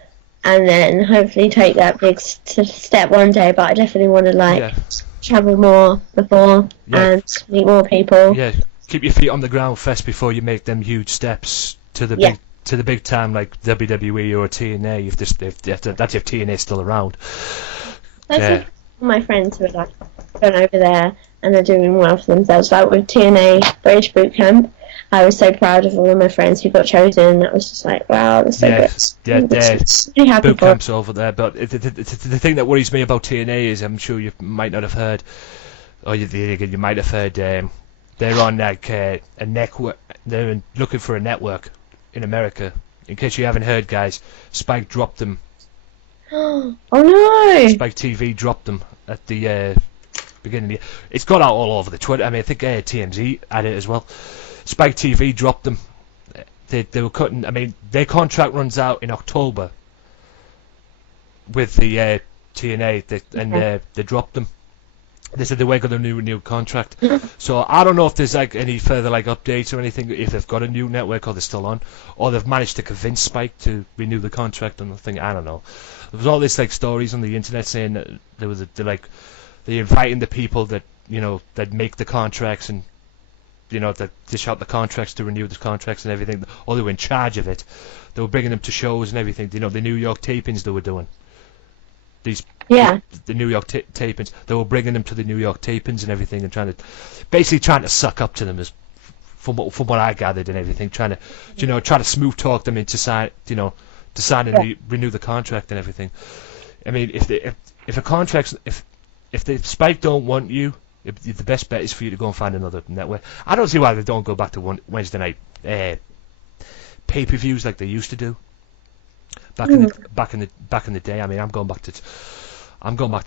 and then hopefully take that big step one day. But I definitely want to travel more before and meet more people. Yeah, keep your feet on the ground first before you make them huge steps to the to the big time like WWE or TNA if TNA's still around. That's my friends who are like gone over there and they're doing well for themselves. Like with TNA British Boot Camp, I was so proud of all of my friends who got chosen. I was just like, wow, that's so good. Yeah, really happy boot camp's over there. But the thing that worries me about TNA is, I'm sure you might not have heard, or you might have heard, they're on like a network. They're looking for a network in America. In case you haven't heard, guys, Spike dropped them. Oh no! Spike TV dropped them at the beginning of the year. It's got out all over the Twitter. I mean, I think TMZ had it as well. Spike TV dropped them. They were cutting. I mean, their contract runs out in October with the TNA, and they dropped them. They said they weren't going to renew contract. So I don't know if there's like any further like updates or anything, if they've got a new network or they're still on, or they've managed to convince Spike to renew the contract and the thing. I don't know. There was all this like stories on the internet saying that they're inviting the people that that make the contracts and that dish out the contracts to renew the contracts and everything, or they were in charge of it. They were bringing them to shows and everything. The New York tapings they were doing. The New York tapings. They were bringing them to the New York tapings and everything, and trying to suck up to them, as from what I gathered and everything, trying to smooth talk them into sign and renew the contract and everything. I mean, if the Spike don't want you, the best bet is for you to go and find another network. I don't see why they don't go back to Wednesday night pay-per-views like they used to do back in the day. I mean, I'm going back to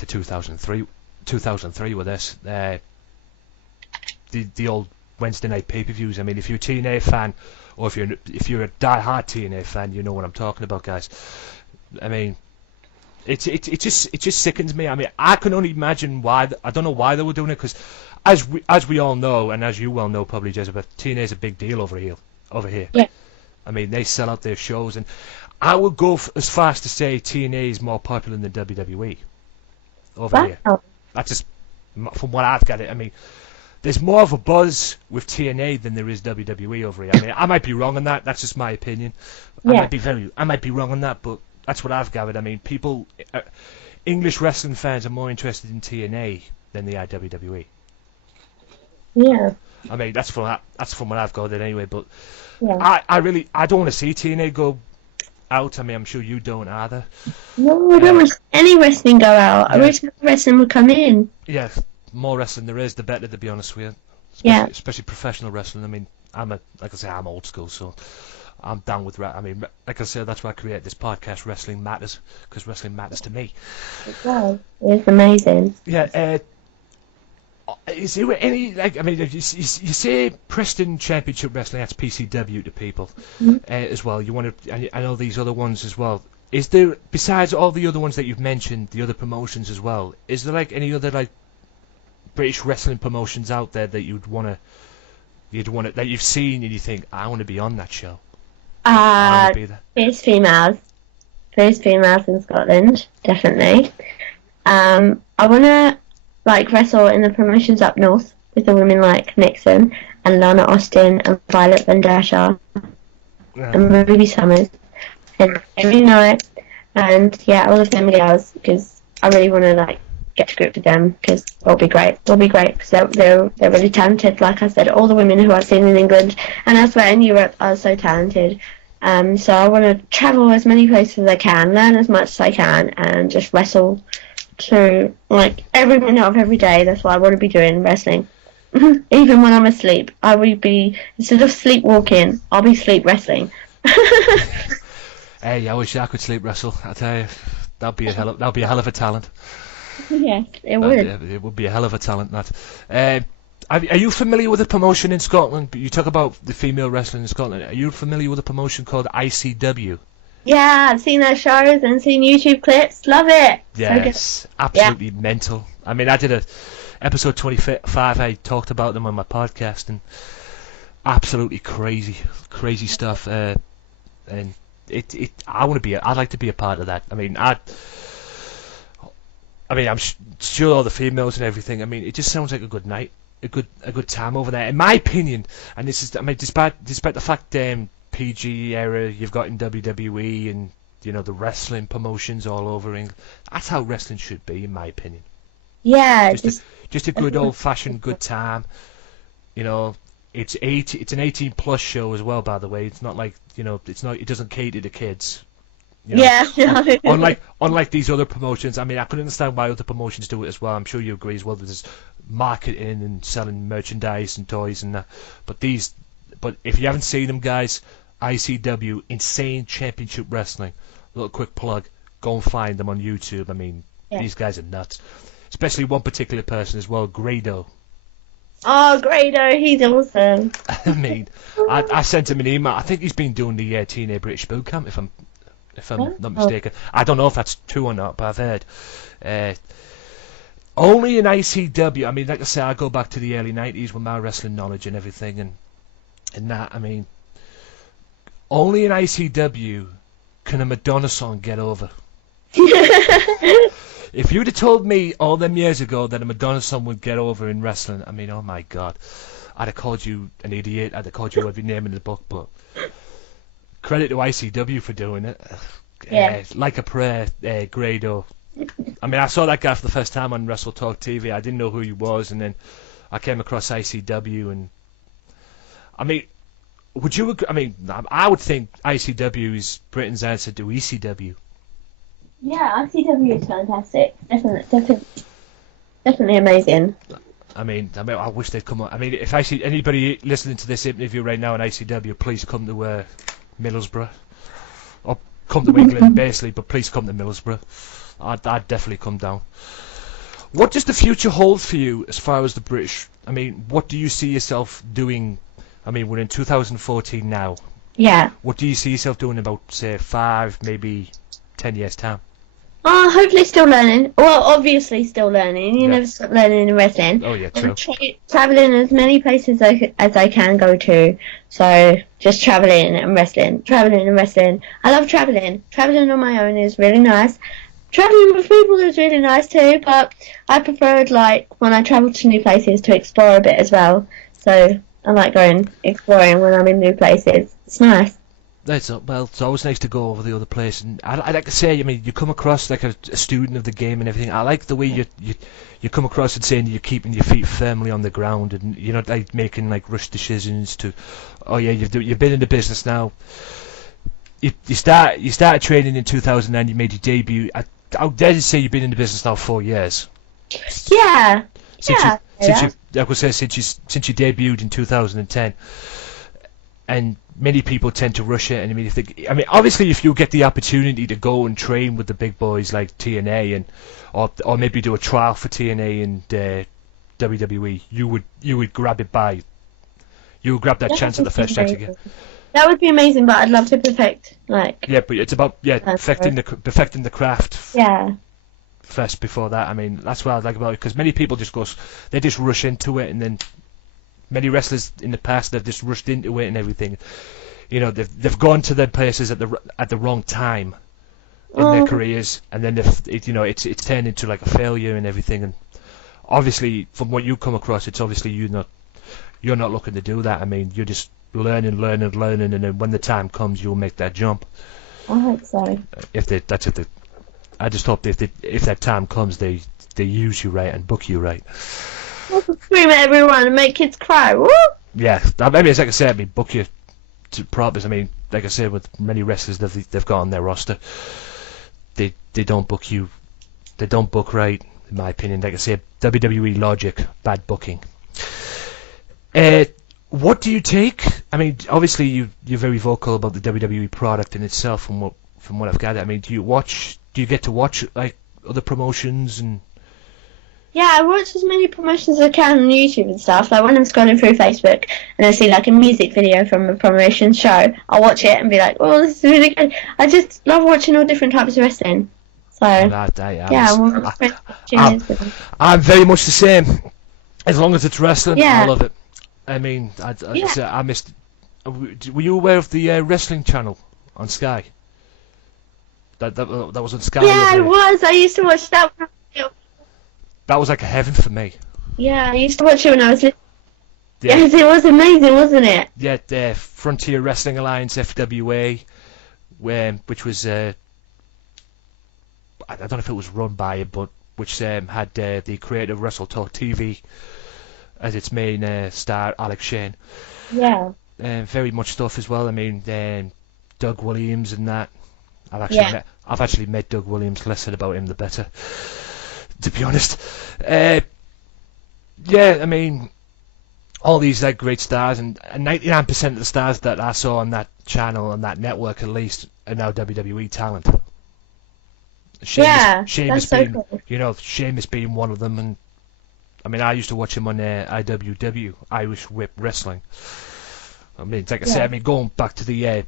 2003 with this. The old Wednesday night pay-per-views. I mean, if you're a TNA fan, or if you're a die-hard TNA fan, you know what I'm talking about, guys. I mean, it just sickens me. I mean, I can only imagine why. I don't know why they were doing it, because as we all know, and as you well know, probably, Jezabeth, TNA is a big deal over here. Yeah. I mean, they sell out their shows, and I would go as far as to say TNA is more popular than WWE over here. That's just from what I've got. I mean, there's more of a buzz with TNA than there is WWE over here. I mean, I might be wrong on that. That's just my opinion. Yeah. I might be wrong on that, but that's what I've gathered. I mean, English wrestling fans are more interested in TNA than they are WWE. Yeah. I mean, that's from what I've gathered anyway. But yeah. I don't want to see TNA go out. I mean, I'm sure you don't either. No, I don't want any wrestling go out. I wish more wrestling would come in. Yeah, more wrestling there is, the better, to be honest with you. Especially professional wrestling. I mean, I'm old school, so I'm down with I mean, like I said, that's why I created this podcast, Wrestling Matters, because wrestling matters to me. It does. It's amazing. Yeah. Is there any, like, I mean, you say Preston Championship Wrestling, that's PCW to people, as well. You want to, I know these other ones as well. Is there, besides all the other ones that you've mentioned, the other promotions as well, is there like any other like British wrestling promotions out there that that you've seen and you think, I want to be on that show? I want to be there. First females in Scotland, definitely. I want to wrestle in the promotions up north with the women like Nixon and Lana Austin and Violet Van Dasher and Ruby Summers and every night, and all of them girls, because I really want to get to grip with them, because they'll be great because they're really talented. Like I said, all the women who I've seen in England and elsewhere in Europe are so talented. So I want to travel as many places as I can, learn as much as I can, and just wrestle to every minute of every day. That's what I want to be doing, wrestling. Even when I'm asleep, I will be, instead of sleepwalking, I'll be sleep wrestling. Hey, I wish I could sleep wrestle. I tell you, that'd be a hell of a talent. Yes, it would. It would be a hell of a talent. That. Are you familiar with a promotion in Scotland? You talk about the female wrestling in Scotland. Are you familiar with a promotion called ICW? Yeah, I've seen their shows and seen YouTube clips. Love it. Yes, so absolutely mental. I mean, I did episode 25. I talked about them on my podcast, and absolutely crazy stuff. And I'd like to be a part of that. I mean, I'm sure all the females and everything. I mean, it just sounds like a good night, a good time over there. In my opinion, and this is, I mean, despite the fact PG era you've got in WWE and, you know, the wrestling promotions all over England. That's how wrestling should be, in my opinion. Yeah, just a good old-fashioned good time. You know, it's an 18+ show as well, by the way. It's not like, you know, it doesn't cater to kids. You know? Yeah. Unlike these other promotions. I mean, I can understand why other promotions do it as well. I'm sure you agree as well. There's marketing and selling merchandise and toys and that. But if you haven't seen them, guys, ICW, Insane Championship Wrestling. Little quick plug. Go and find them on YouTube. I mean, these guys are nuts. Especially one particular person as well, Grado. Oh, Grado, he's awesome. I mean, I sent him an email. I think he's been doing the TNA British Boot Camp, if I'm not mistaken. I don't know if that's true or not, but I've heard. Only in ICW, I mean, like I say, I go back to the early 90s with my wrestling knowledge and everything, and that, I mean, only in ICW can a Madonna song get over. If you'd have told me all them years ago that a Madonna song would get over in wrestling, I mean, oh my God, I'd have called you an idiot, I'd have called you every name in the book, but credit to ICW for doing it. Yeah. Like a prayer, Grado. I mean, I saw that guy for the first time on Wrestle Talk TV. I didn't know who he was, and then I came across ICW, and I mean, would you agree? I mean, I would think ICW is Britain's answer to ECW. Yeah, ICW is fantastic. Definitely amazing. I mean, I wish they'd come on. I mean, if I see anybody listening to this interview right now on ICW, please come to Middlesbrough, or come to England, basically. But please come to Middlesbrough. I'd definitely come down. What does the future hold for you as far as the British? I mean, what do you see yourself doing? I mean, we're in 2014 now. Yeah. What do you see yourself doing in about, say, 5, maybe 10 years' time? Oh, hopefully still learning. Well, obviously still learning. You never stop learning in wrestling. Oh, yeah, true. Traveling as many places as I can go to. So, just traveling and wrestling. Traveling and wrestling. I love traveling. Traveling on my own is really nice. Traveling with people is really nice too, but I preferred, like, when I travel to new places to explore a bit as well. So, I like exploring when I'm in new places. It's nice. Well, it's always nice to go over the other place, and I like to say, I mean, you come across like a student of the game and everything. I like the way you come across and saying you're keeping your feet firmly on the ground, and you're not like making like rush decisions to, oh yeah, you've been in the business now. You started training in 2009. You made your debut. I dare to say you've been in the business now 4 years. Yeah. Since you debuted in 2010. And many people tend to rush it, and I mean, obviously, if you get the opportunity to go and train with the big boys like TNA, and or maybe do a trial for TNA and WWE, you would grab grab that chance at the first chance you get. That would be amazing, but I'd love to perfect, like. Yeah, but it's about perfecting the craft. Yeah. First, before that, I mean, that's what I like about it, because many people just rush into it, and then. Many wrestlers in the past, they've just rushed into it and everything. You know, they've gone to their places at the wrong time in their careers, and then it's turned into like a failure and everything. And obviously, from what you come across, it's obviously you're not looking to do that. I mean, you're just learning, and then when the time comes, you'll make that jump. I hope so. I just hope if that time comes, they use you right and book you right. Scream at everyone and make kids cry. Woo! Yeah, maybe as like I said, I mean, book you to props. I mean, like I said, with many wrestlers they've got on their roster, they don't book you, they don't book right, in my opinion. Like I said, WWE logic, bad booking. What do you take? I mean, obviously you're very vocal about the WWE product in itself, from what I've gathered. I mean, do you get to watch like other promotions and? Yeah, I watch as many promotions as I can on YouTube and stuff. Like when I'm scrolling through Facebook and I see like a music video from a promotion show, I'll watch it and be like, "Oh, this is really good." I just love watching all different types of wrestling. So I'm very much the same. As long as it's wrestling, I love it. I mean, I missed. Were you aware of the wrestling channel on Sky? That was on Sky. Yeah, I was. I used to watch that one. That was like a heaven for me. Yeah, I used to watch it when I was little. Yeah. Yes, it was amazing, wasn't it? Yeah, the Frontier Wrestling Alliance (FWA), which was I don't know if it was run by it, but which had the creator of Wrestle Talk TV as its main star, Alex Shane. Yeah. Very much stuff as well. I mean, Doug Williams and that. I've actually met Doug Williams. Less said about him, the better. To be honest. Yeah, I mean, all these like great stars, and 99% of the stars that I saw on that channel, on that network at least, are now WWE talent. That's so cool. You know, Sheamus being one of them, and I mean, I used to watch him on IWW, Irish Whip Wrestling. I mean, like I said, I mean, going back to the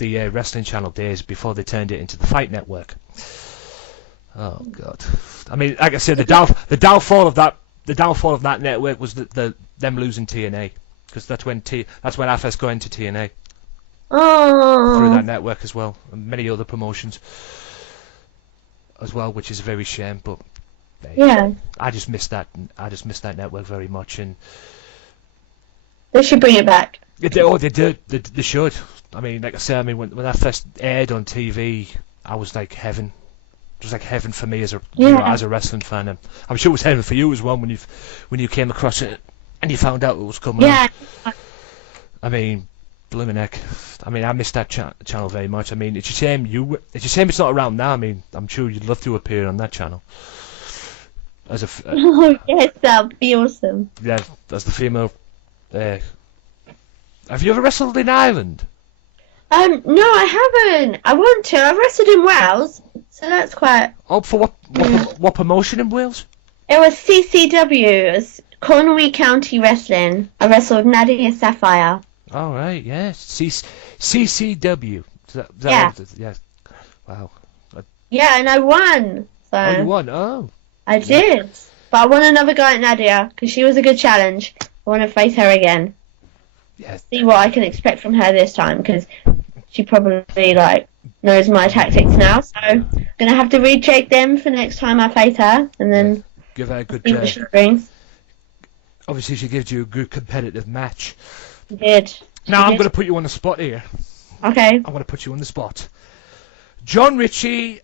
Wrestling Channel days before they turned it into the Fight Network. Oh God! I mean, like I said, the downfall of that network was them losing TNA, because that's when I first got into TNA. Oh. Through that network as well, and many other promotions as well, which is a very shame. But yeah, I just missed that network very much, and they should bring it back. They did. They should. I mean, like I said, I mean, when that first aired on TV, I was like heaven. It was like heaven for me as a as a wrestling fan. And I'm sure it was heaven for you as well when you came across it and you found out it was coming. Yeah. On. I mean, blooming heck. I mean, I missed that channel very much. I mean, it's a shame it's not around now. I mean, I'm sure you'd love to appear on that channel. As a oh yes, that'd be awesome. Yeah, as the female. Have you ever wrestled in Ireland? No, I haven't. I want to. I wrestled in Wales, so that's quite. Oh, for what promotion in Wales? It was CCW. It was Cornwall County Wrestling. I wrestled Nadia Sapphire. All right, yes, CCW. Yeah. Wow. Yeah, and I won. So oh, you won. Oh. I did, but I want another go at Nadia because she was a good challenge. I want to face her again. Yes. See what I can expect from her this time, because she probably knows my tactics now. So I'm gonna have to recheck them for next time I face her, and then give her a good. See what she brings. Obviously, she gives you a good competitive match. She did. Now I'm gonna put you on the spot here. Okay. I'm gonna put you on the spot. John Ritchie,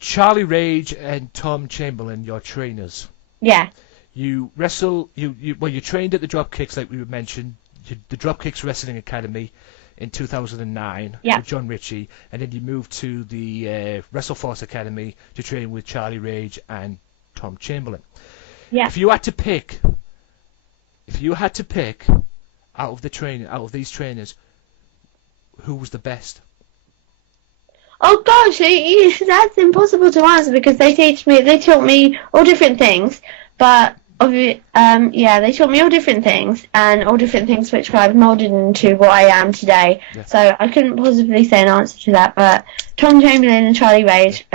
Charlie Rage, and Tom Chamberlain, your trainers. Yeah. You wrestle. You trained at the Dropkicks, like we mentioned. The Dropkicks Wrestling Academy in 2009 with John Ritchie, and then you moved to the WrestleForce Academy to train with Charlie Rage and Tom Chamberlain. Yeah. If you had to pick out of these trainers, who was the best? Oh gosh, that's impossible to answer because they taught me all different things, but. They taught me all different things, and all different things which I've moulded into what I am today. Yeah. So I couldn't possibly say an answer to that, but Tom Chamberlain and Charlie Rage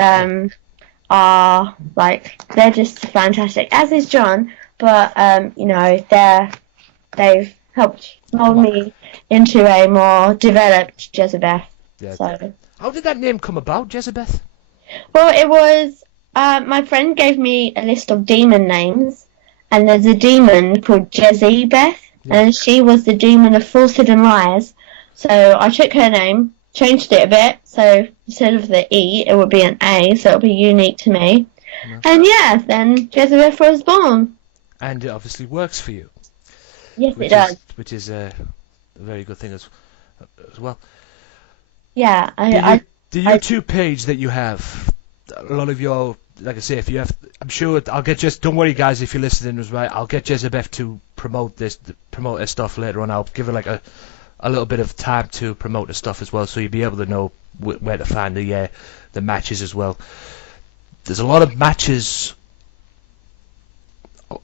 are they're just fantastic, as is John, but they've helped mould me into a more developed Jezabeth. Yeah. So. How did that name come about, Jezabeth? Well, it was my friend gave me a list of demon names. And there's a demon called Jezabeth, and she was the demon of falsehood and lies. So I took her name, changed it a bit, so instead of the E, it would be an A, so it'll be unique to me. Yeah. And then Jezabeth was born. And it obviously works for you. Yes, it does. Which is a very good thing as well. Yeah, the YouTube page that you have, a lot of your, like I say, if you have, I'm sure I'll get don't worry guys if you're listening as well, I'll get Jezabeth to promote her stuff later on. I'll give her a little bit of time to promote her stuff as well, so you'll be able to know where to find the matches as well. There's a lot of matches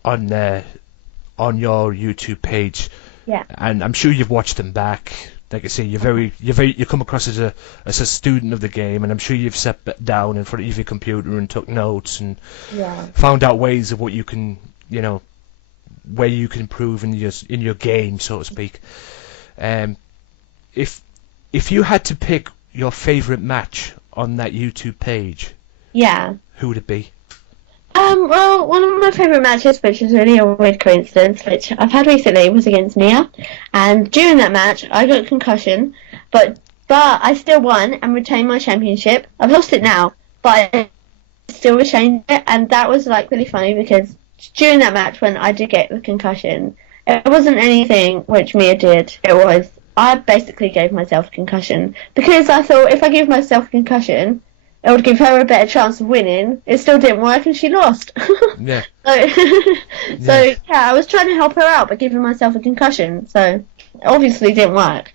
on your YouTube page, and I'm sure you've watched them back. Like I say, you come across as a student of the game, and I'm sure you've sat down in front of your computer and took notes and found out ways of what you can, where you can improve in your game, so to speak. If you had to pick your favorite match on that YouTube page, who would it be? Well, one of my favourite matches, which is really a weird coincidence, which I've had recently, was against Mia. And during that match, I got a concussion, but I still won and retained my championship. I've lost it now, but I still retained it, and that was, like, really funny because during that match when I did get the concussion, it wasn't anything which Mia did. It was, I basically gave myself a concussion because I thought if I give myself a concussion, it would give her a better chance of winning. It still didn't work and she lost. Yeah. So I was trying to help her out by giving myself a concussion. So it obviously didn't work.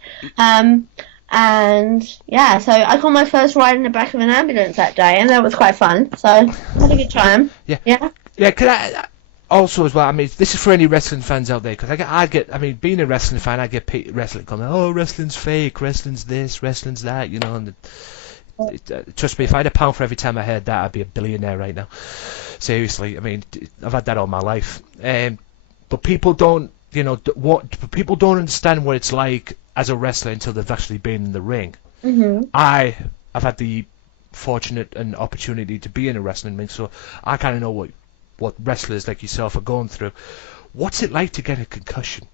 And yeah, so I got my first ride in the back of an ambulance that day, and that was quite fun. So I had a good time. Yeah. Yeah. Yeah. Could I also as well? I mean, this is for any wrestling fans out there, because I get. I mean, being a wrestling fan, I get wrestling coming. Oh, wrestling's fake. Wrestling's this. Wrestling's that. You know. And trust me, if I had £1 for every time I heard that, I'd be a billionaire right now. Seriously, I mean, I've had that all my life. But people don't, people don't understand what it's like as a wrestler until they've actually been in the ring. Mm-hmm. I've had the fortunate and opportunity to be in a wrestling ring, so I kind of know what wrestlers like yourself are going through. What's it like to get a concussion?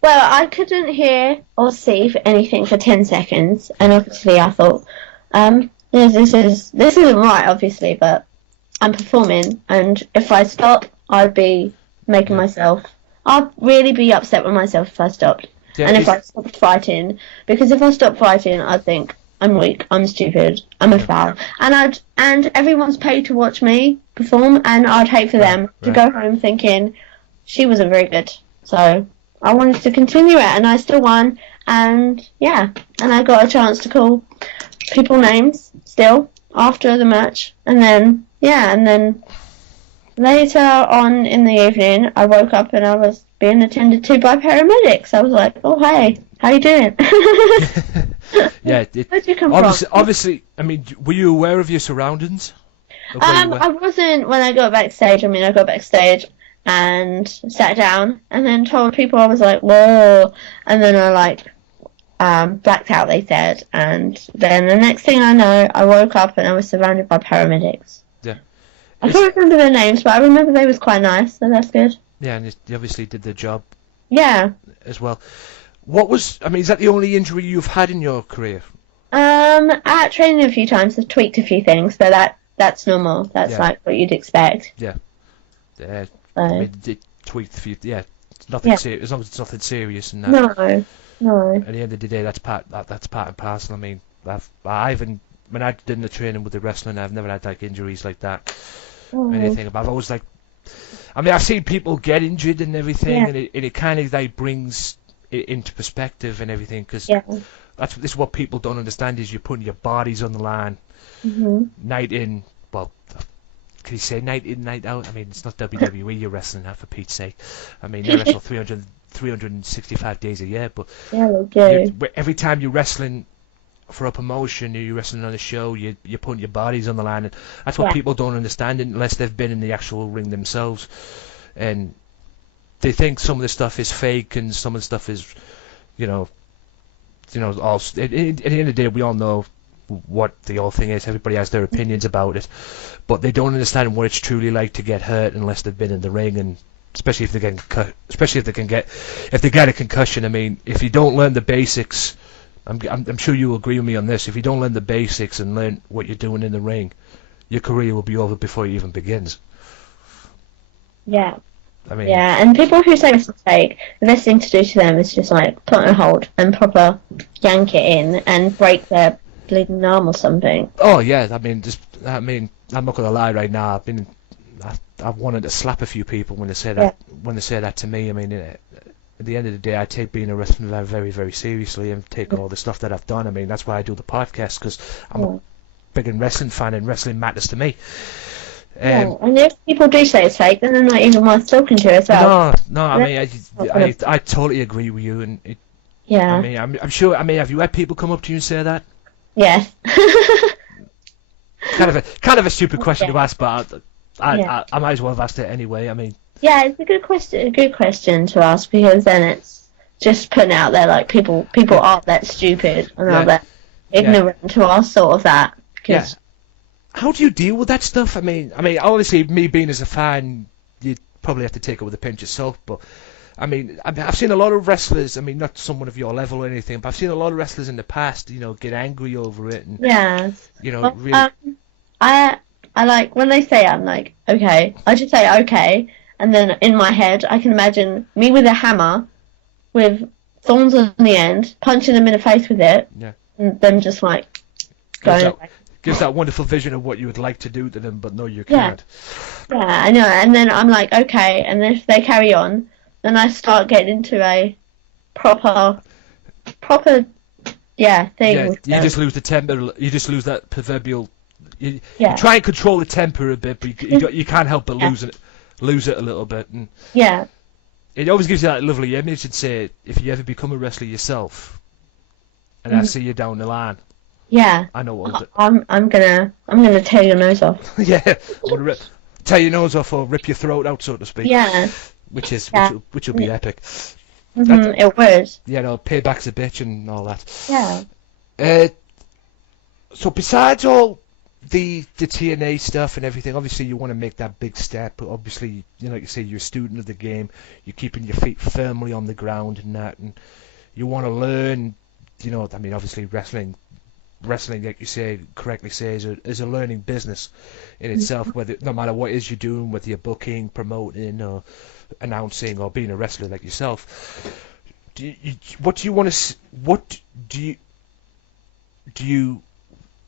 Well, I couldn't hear or see for anything for 10 seconds, and obviously I thought, this isn't right, obviously, but I'm performing, and if I stop, I'd be making myself. I'd really be upset with myself if I stopped, and if I stopped fighting, because if I stopped fighting, I'd think I'm weak, I'm stupid, I'm a foul, and everyone's paid to watch me perform, and I'd hate for them to go home thinking she wasn't very good. So I wanted to continue it, and I still won, and yeah, and I got a chance to call people names still after the match, and then later on in the evening I woke up and I was being attended to by paramedics. I was like, oh hey, how you doing? Yeah. Where'd you come from? Obviously, I mean, were you aware of your surroundings? I wasn't when I got backstage. I mean, I got backstage and sat down and then told people, I was like, whoa, and then I blacked out, they said, and then the next thing I know, I woke up and I was surrounded by paramedics. Yeah. I can't remember their names, but I remember they was quite nice, so that's good. Yeah, and you obviously did the job. Yeah. As well. Is that the only injury you've had in your career? I training a few times, I've tweaked a few things, but that's normal. That's like what you'd expect. Yeah. So. I mean, it tweaked a few. Yeah. Nothing serious. As long as it's nothing serious and that. No. At the end of the day, that's part and parcel. I mean, when I did the training with the wrestling, I've never had injuries like that. Or anything. But I've always I've seen people get injured and everything, and it kind of brings it into perspective and everything, because this is what people don't understand, is you're putting your bodies on the line, night in. Well, can you say night in, night out? I mean, it's not WWE you're wrestling at, for Pete's sake. I mean, they wrestle 365 days a year, but every time you're wrestling for a promotion, or you're wrestling on a show, you're putting your bodies on the line, and that's what people don't understand unless they've been in the actual ring themselves, and they think some of the stuff is fake and some of the stuff is, all. At the end of the day, we all know what the whole thing is. Everybody has their opinions about it, but they don't understand what it's truly like to get hurt unless they've been in the ring, and especially if they get a concussion. I mean, if you don't learn the basics, I'm sure you will agree with me on this. If you don't learn the basics and learn what you're doing in the ring, your career will be over before it even begins. Yeah. I mean, and people who say it's a mistake, the best thing to do to them is just put on hold and proper yank it in and break their bleeding arm or something. Oh yeah, I'm not gonna lie. Right now, I've wanted to slap a few people when they say that. When they say that to me, I mean, at the end of the day, I take being a wrestler very, very, very seriously, and take all the stuff that I've done. I mean, that's why I do the podcast, because I'm a big wrestling fan, and wrestling matters to me. And if people do say it's fake, then they're not even worth talking to as well. No. I mean, I totally agree with you, and I mean, I'm sure. I mean, have you had people come up to you and say that? Yes. kind of a stupid question to ask, but I might as well have asked it anyway. I mean. Yeah, it's a good question to ask, because then it's just putting out there people aren't that stupid and aren't that ignorant to ask sort of that. how do you deal with that stuff? I mean, obviously, me being as a fan, you'd probably have to take it with a pinch of salt, but I mean, I've seen a lot of wrestlers, I mean, not someone of your level or anything, but I've seen a lot of wrestlers in the past, get angry over it and, really... I like, when they say it, I'm like, okay. I just say, okay, and then in my head, I can imagine me with a hammer, with thorns on the end, punching them in the face with it, and them just like, going away. Gives that wonderful vision of what you would like to do to them, but no, you can't. Yeah, I know, and then I'm like, okay, and then if they carry on, then I start getting into a proper thing. Yeah, you just lose the temper. You just lose that proverbial. You try and control the temper a bit, but you can't help but lose it a little bit. And it always gives you that lovely image. And say, if you ever become a wrestler yourself, and I see you down the line. Yeah, I know what I'm gonna tear your nose off. Yeah, I'm gonna tear your nose off or rip your throat out, so to speak. Yeah. Which will be epic. It would. Yeah, no, payback's a bitch and all that. Yeah. So besides all the TNA stuff and everything, obviously you want to make that big step. But obviously, like you say, you're a student of the game. You're keeping your feet firmly on the ground and that, and you want to learn. I mean, obviously wrestling, like you correctly say, is a learning business in itself. Whether no matter what it is you're doing, whether you're booking, promoting, or announcing, or being a wrestler like yourself, what do you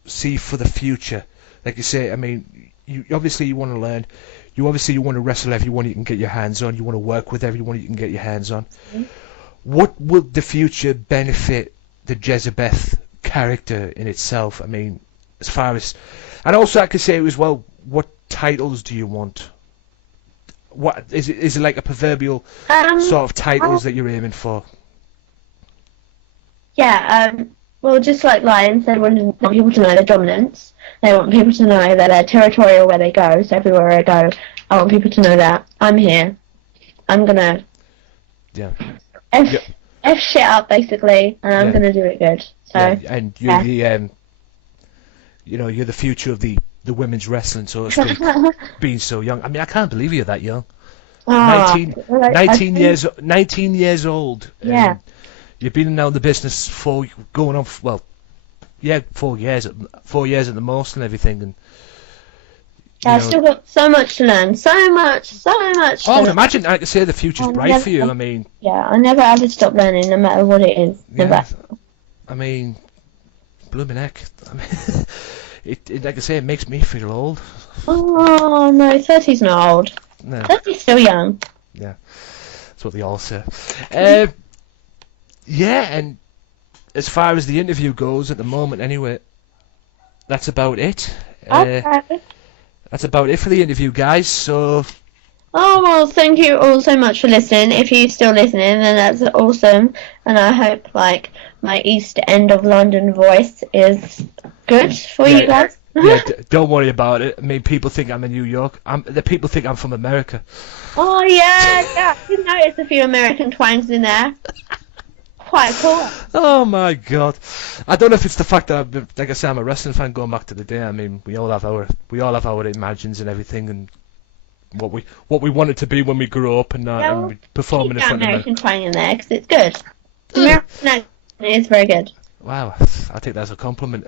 see for the future? Like you say, I mean, you obviously want to learn. You want to wrestle everyone you can get your hands on. You want to work with everyone you can get your hands on. What will the future benefit the Jezabeth character in itself? I mean, as far as, and also I could say as well, what titles do you want? What is it? Is it like a proverbial sort of titles that you're aiming for? Yeah. Well, just like Lions, they want people to know their dominance. They want people to know that they're territorial where they go. So everywhere I go, I want people to know that I'm here. I'm gonna F shit up basically, and I'm gonna do it good. So and you're the you're the future of the women's wrestling, so to speak. Being so young, I mean, I can't believe you're that young. 19 years old. Yeah. You've been now in the business for 4 years. 4 years at the most and everything, and I've still got so much to learn. So much. I can imagine. I can say the future's bright for you. I mean, I never ever stop learning, no matter what it is. Never. I mean, blooming heck. I mean, it like I say, it makes me feel old. Oh no, 30's not old. No. 30's still young. Yeah, that's what they all say. And as far as the interview goes at the moment, anyway, that's about it. Okay. That's about it for the interview, guys. So. Oh well, thank you all so much for listening. If you're still listening, then that's awesome. And I hope like my East End of London voice is good for you guys. Don't worry about it. I mean, people think I'm in New York. The people think I'm from America. Oh yeah. I did notice a few American twangs in there. Quite cool. Oh my god! I don't know if it's the fact that like I say, I'm a wrestling fan going back to the day. I mean, we all have our imagines and everything, and what we wanted to be when we grew up, and we performing in front of them. American twang in there because it's good. American accent is very good. Wow, I think that's a compliment.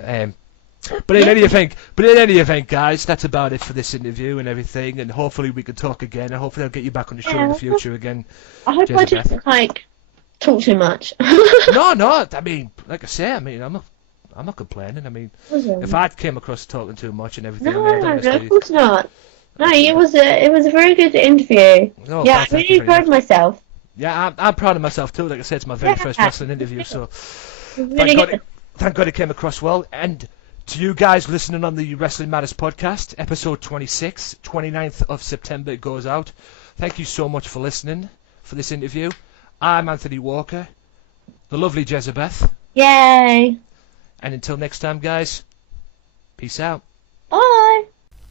But in any event, guys, that's about it for this interview and everything. And hopefully we can talk again. And hopefully I'll get you back on the show in the future again. I hope I didn't talk too much. No. I mean, like I say, I'm not complaining. I mean, if I came across talking too much and everything, no, of course not. No, it was a very good interview. Oh, yeah, I'm really proud of myself. Yeah, I'm proud of myself too. Like I said, it's my very first wrestling interview, so Really thank God it came across well. And to you guys listening on the Wrestling Matters podcast, episode 26, 29th of September it goes out. Thank you so much for listening for this interview. I'm Anthony Walker, the lovely Jezabeth. Yay! And until next time, guys, peace out. Bye!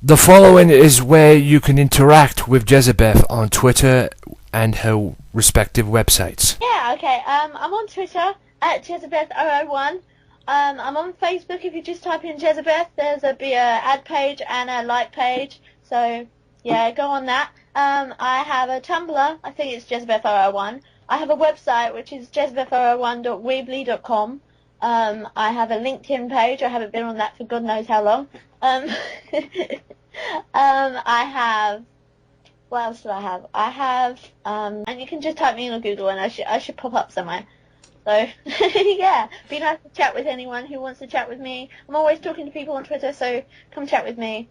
The following is where you can interact with Jezabeth on Twitter and her respective websites. Yeah, okay. I'm on Twitter at Jezabeth001. I'm on Facebook. If you just type in Jezabeth, there's a ad page and a like page. So, yeah, go on that. I have a Tumblr. I think it's Jezabeth001. I have a website, which is jezabeth001.weebly.com. I have a LinkedIn page. I haven't been on that for God knows how long. I have... What else do I have? I have... and you can just type me in on Google, and I should pop up somewhere. So, yeah, be nice to chat with anyone who wants to chat with me. I'm always talking to people on Twitter, so come chat with me.